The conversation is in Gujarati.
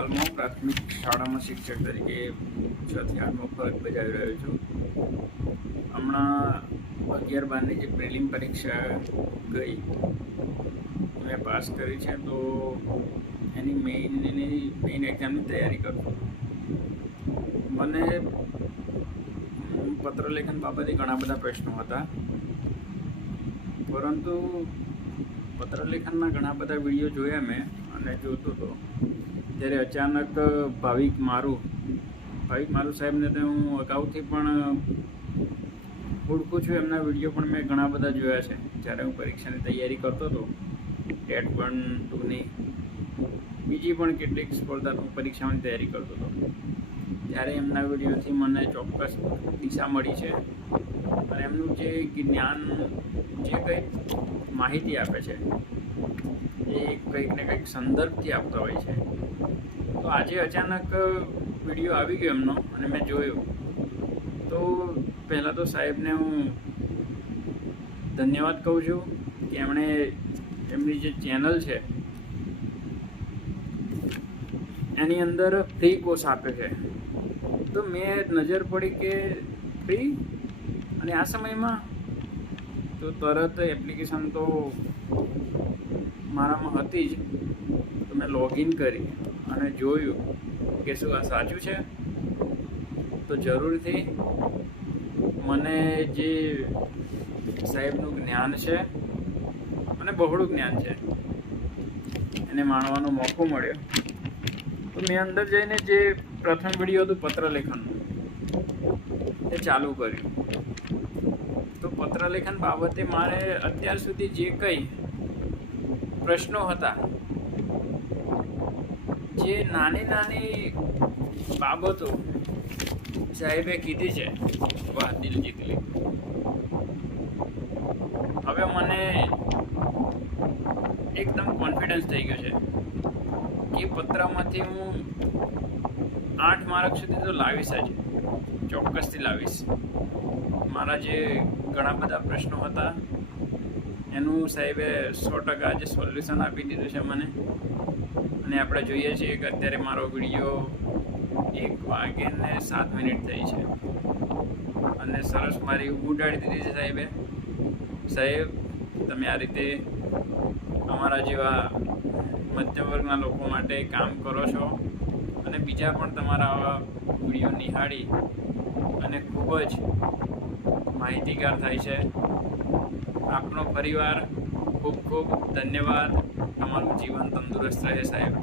હાલમાં પ્રાથમિક શાળામાં શિક્ષક તરીકે 6 થી 8મો ફરજ બજાવી રહ્યો છું. હમણાં 11-12ની જે પ્રિલિમ પરીક્ષા ગઈ મેં પાસ કરી છે, તો એની મેઇન એક્ઝામની તૈયારી કરું છું. મને પત્રલેખન બાબતે ઘણા બધા પ્રશ્નો હતા, પરંતુ પત્રલેખનના ઘણા બધા વિડીયો જોયા મેં અને જોતો હતો ત્યારે અચાનક ભાવિક મારુ સાહેબને તો હું અગાઉથી પણ ઓળખું છું. એમના વિડીયો પણ મેં ઘણા બધા જોયા છે. જ્યારે હું પરીક્ષાની તૈયારી કરતો હતો, ટેટ 1, 2ની બીજી પણ કેટલીક સ્પર્ધાત્મક પરીક્ષાઓની તૈયારી કરતો હતો, ત્યારે એમના વિડીયોથી મને ચોક્કસ દિશા મળી છે અને એમનું જે જ્ઞાન, જે કંઈક માહિતી આપે છે એ કંઈક ને કંઈક સંદર્ભથી આપતા હોય છે. તો આજે અચાનક વિડીયો આવી ગયો એમનો અને મેં જોયો, તો પહેલાં તો સાહેબને હું ધન્યવાદ કહું છું કે એમણે એમની જે ચેનલ છે એની અંદર ફ્રી કોર્સ આપે છે. તો મેં નજર પડી કે ફ્રી, અને આ સમયમાં તો તરત એપ્લિકેશન તો મારામાં હતી જ, તો મેં લોગિન કરી અને જોયું કે શું આ સાચું છે. તો જરૂરથી મને જે સાહેબનું જ્ઞાન છે અને બહોળું જ્ઞાન છે એને માણવાનો મોકો મળ્યો. તો મેં અંદર જઈને જે પ્રથમ વિડીયો હતું પત્રલેખનનું, એ ચાલુ કર્યું. તો પત્રલેખન બાબતે મારે અત્યાર સુધી જે કંઈ પ્રશ્નો હતા, જે નાની બાબતો સાહેબે કીધી છે, વાહ દિલ જીત લે. હવે મને એકદમ કોન્ફિડન્સ થઈ ગયો છે કે પત્રમાંથી હું 8 માર્ક સુધી તો લાવીશ, આજે ચોક્કસથી લાવીશ. મારા જે ઘણા બધા પ્રશ્નો હતા એનું સાહેબે 100% આજે સોલ્યુશન આપી દીધું છે મને. અને આપણે જોઈએ છીએ કે અત્યારે મારો વિડીયો 1:07 થઈ છે અને સરસ મારી ઉડાડી દીધી છે સાહેબે. સાહેબ, તમે આ રીતે અમારા જેવા મધ્યમ વર્ગના લોકો માટે કામ કરો છો અને બીજા પણ તમારા આવા વિડીયો નિહાળી અને ખૂબ જ માહિતીગાર થાય છે. આપનો પરિવાર ખૂબ ખૂબ ધન્યવાદ. તમારું જીવન તંદુરસ્ત રહે સાહેબ.